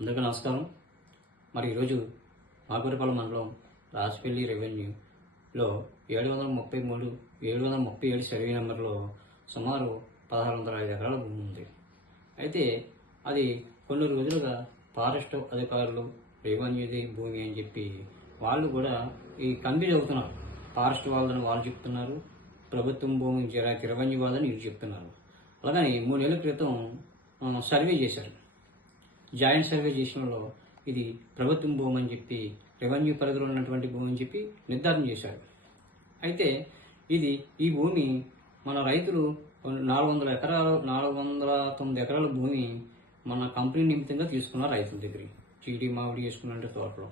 అందరికీ నమస్కారం. మరి ఈరోజు మాకూరిపాలెం మండలం రాజపల్లి రెవెన్యూలో 737 సర్వే నెంబర్లో సుమారు 1605 ఎకరాల భూమి ఉంది. అయితే అది కొన్ని రోజులుగా ఫారెస్ట్ అధికారులు రెవెన్యూది భూమి అని చెప్పి వాళ్ళు కూడా ఈ కన్ఫ్యూజ్ అవుతున్నారు. ఫారెస్ట్ వాళ్ళని వాళ్ళు చెప్తున్నారు, ప్రభుత్వం భూమి రెవెన్యూ వాళ్ళని వీళ్ళు చెప్తున్నారు. అలాగని 3 నెలల క్రితం సర్వే చేశారు. జాయింట్ సర్వే చేసినలో ఇది ప్రభుత్వం భూమి అని చెప్పి, రెవెన్యూ పరిధిలో ఉన్నటువంటి భూమి అని చెప్పి నిర్ధారణ చేశారు. అయితే ఈ భూమి మన రైతులు 409 ఎకరాల భూమి మన కంపెనీ నిమిత్తంగా తీసుకున్నారు రైతుల దగ్గర, చీటీ మామిడి వేసుకున్నట్టు తోటలో.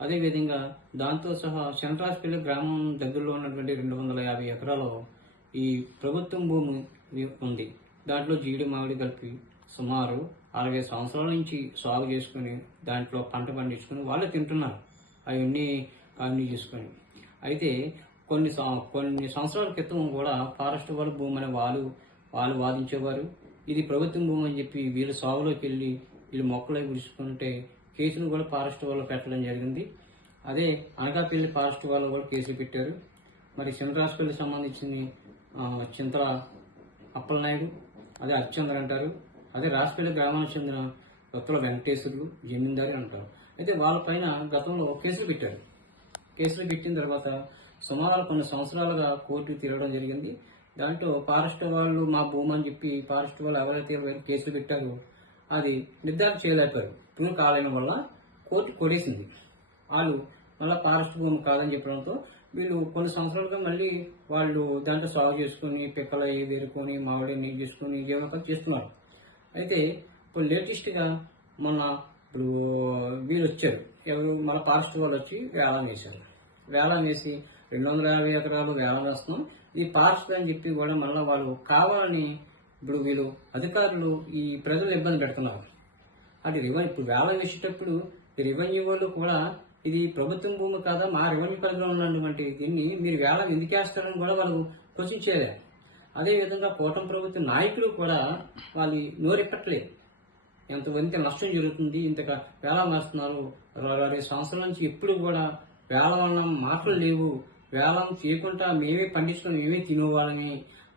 అదేవిధంగా దాంతో సహా సెంట్రాస్పల్లి గ్రామం దగ్గరలో ఉన్నటువంటి 250 ఎకరాలు ఈ ప్రభుత్వం భూమి ఉంది. దాంట్లో జీడి మామిడి కలిపి సుమారు 60 సంవత్సరాల నుంచి సాగు చేసుకుని దాంట్లో పంట పండించుకుని వాళ్ళే తింటున్నారు, అవన్నీ కాలనీ చేసుకొని. అయితే కొన్ని సంవత్సరాల క్రితం కూడా ఫారెస్ట్ వాళ్ళ భూమి అని వాళ్ళు వాదించేవారు. ఇది ప్రభుత్వం భూమి అని చెప్పి వీళ్ళు సాగులోకి వెళ్ళి వీళ్ళు మొక్కలే గుడుచుకుంటే కేసులు కూడా ఫారెస్ట్ వాళ్ళు పెట్టడం జరిగింది. అదే అనకాపల్లి ఫారెస్ట్ వాళ్ళు కూడా కేసులు పెట్టారు. మరి చింతరాజపల్లికి సంబంధించిన చింతల అప్పలనాయుడు, అదే హరిచంద్ర అంటారు, అదే రాజపల్లి గ్రామానికి చెందిన కొత్తల వెంకటేశ్వర్లు జమీందారి అంటారు. అయితే వాళ్ళపైన గతంలో కేసులు పెట్టారు. కేసులు పెట్టిన తర్వాత సుమారు కొన్ని సంవత్సరాలుగా కోర్టు తిరగడం జరిగింది. దాంట్లో ఫారెస్ట్ వాళ్ళు మా భూమి అని చెప్పి ఫారెస్ట్ వాళ్ళు ఎవరైతే కేసులు పెట్టారో అది నిర్ధారణ చేయలేకపోయారు. ఇప్పుడు కాలైన వల్ల కోర్టు కొడేసింది. వాళ్ళు మళ్ళీ ఫారెస్ట్ భూమి కాదని చెప్పడంతో వీళ్ళు కొన్ని సంవత్సరాలుగా మళ్ళీ వాళ్ళు దాంట్లో సాగు చేసుకుని పిక్కలు వేరుకొని మామిడి నీళ్ళు చేసుకుని జీవనోపాధి చేస్తున్నారు. అయితే ఇప్పుడు లేటెస్ట్గా ఇప్పుడు వీళ్ళు వచ్చారు, ఎవరు మన ఫారెస్ట్ వాళ్ళు వచ్చి వేలం వేశారు. వేలం వేసి 250 ఎకరాలు వేలం వేస్తున్నాం, ఇది ఫారెస్ట్ అని చెప్పి కూడా మళ్ళీ వాళ్ళు కావాలని ఇప్పుడు వీళ్ళు అధికారులు ఈ ప్రజలు ఇబ్బంది పెడుతున్నారు. అది ఇప్పుడు వేలం వేసేటప్పుడు రెవెన్యూ వాళ్ళు కూడా ఇది ప్రభుత్వం భూమి కాదా, మా రెవెన్యూ పరిధిలో ఉన్నటువంటి దీన్ని మీరు వేలం ఎందుకు వేస్తారని కూడా వాళ్ళు క్వశ్చన్ చేయలేదు. అదేవిధంగా కూటమి ప్రభుత్వ నాయకులు కూడా వాళ్ళు నోరెప్పట్లేదు. ఎంత నష్టం జరుగుతుంది, ఇంతగా వేలం వేస్తున్నారు, 20 సంవత్సరాల నుంచి ఎప్పుడు కూడా వేలం అన్న మాటలు లేవు, వేలం చేయకుండా మేమే పండించుకొని మేమే తినేవాళ్ళని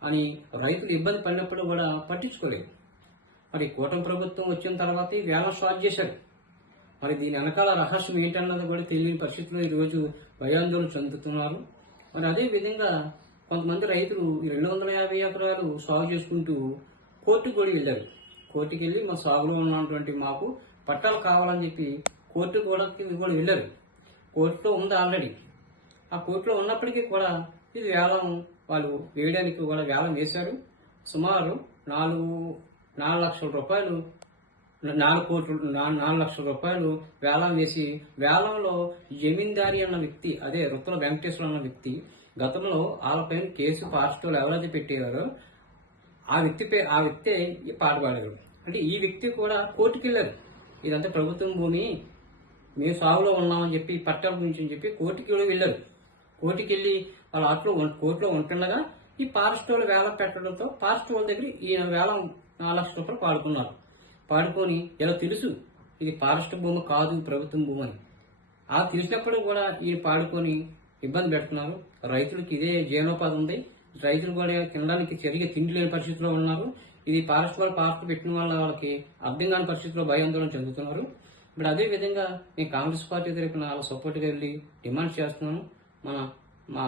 అని రైతులు ఇబ్బంది పడినప్పుడు కూడా పట్టించుకోలేదు. మరి కూటమి ప్రభుత్వం వచ్చిన తర్వాత ఈ వేలం స్టార్ట్ చేశారు. మరి దీని వెనకాల రహస్యం ఏంటన్నది కూడా తెలియని పరిస్థితుల్లో ఈరోజు భయాందోళన చెందుతున్నారు. మరి అదే విధంగా కొంతమంది రైతులు ఈ 250 ఎకరాలు సాగు చేసుకుంటూ కోర్టుకు కూడా వెళ్ళారు. కోర్టుకు వెళ్ళి మా సాగులో ఉన్నటువంటి మాకు పట్టాలు కావాలని చెప్పి కోర్టు కూడా వెళ్ళారు. కోర్టులో ఉంది ఆల్రెడీ. ఆ కోర్టులో ఉన్నప్పటికీ కూడా ఇది వేలం వాళ్ళు వేయడానికి కూడా వేలం వేశారు. సుమారు 4 లక్షల రూపాయలు 4 లక్షల రూపాయలు వేలం వేసి, వేలంలో జమీందారి అన్న వ్యక్తి, అదే రుత్తల వెంకటేశ్వర అన్న వ్యక్తి గతంలో వాళ్ళపైన కేసు ఫారెస్ట్ వాళ్ళు ఎవరైతే పెట్టారో ఆ వ్యక్తే ఈ పాట పాడారు. అంటే ఈ వ్యక్తి కూడా కోర్టుకు వెళ్ళారు. ఇదంతా ప్రభుత్వం భూమి, మేము సాగులో ఉన్నామని చెప్పి పట్టాల గురించి అని చెప్పి కోర్టుకి వెళ్ళారు. కోర్టుకి వెళ్ళి వాళ్ళ కోర్టులో ఉంటుండగా ఈ ఫారెస్ట్ వాళ్ళు వేలం పెట్టడంతో ఫారెస్ట్ వాళ్ళ దగ్గర ఈయన వేలం 4 లక్షల రూపాయలు పాడుకొని ఇలా తెలుసు ఇది ఫారెస్ట్ భూమి కాదు ప్రభుత్వం భూమి అని. ఆ తెలిసినప్పుడు కూడా ఈయన పాడుకొని ఇబ్బంది పెడుతున్నారు. రైతులకి ఇదే జీవనోపాధి ఉంది. రైతులు కూడా తినడానికి సరిగా తిండి లేని పరిస్థితిలో ఉన్నారు. ఇది ఫారెస్ట్ పెట్టిన వాళ్ళకి అర్థం కాని పరిస్థితిలో భయాందోళన చెందుతున్నారు. ఇప్పుడు అదే విధంగా నేను కాంగ్రెస్ పార్టీ తరఫున వాళ్ళ సపోర్ట్గా వెళ్ళి డిమాండ్ చేస్తున్నాను. మా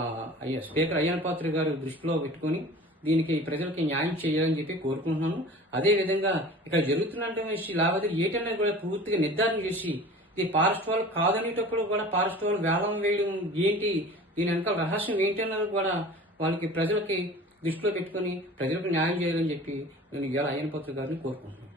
స్పీకర్ అయ్యన్న పాత్ర గారు దృష్టిలో పెట్టుకొని దీనికి ప్రజలకి న్యాయం చేయాలని చెప్పి కోరుకుంటున్నాను. అదే విధంగా ఇక్కడ జరుగుతున్నటువంటి లావాదేవీ ఏటనేది కూడా పూర్తిగా నిర్ధారణ చేసి ఇది ఫారెస్ట్ వాళ్ళు కాదనేటప్పుడు కూడా ఫారెస్ట్ వాళ్ళు వేలం వేయడం ఏంటి, దీని వెనకాల రహస్యం ఏంటి అన్నది కూడా వాళ్ళకి ప్రజలకి దృష్టిలో పెట్టుకుని ప్రజలకు న్యాయం చేయాలని చెప్పి నేను ఇవాళ అయ్యన్న పాత్ర గారిని కోరుకుంటున్నాను.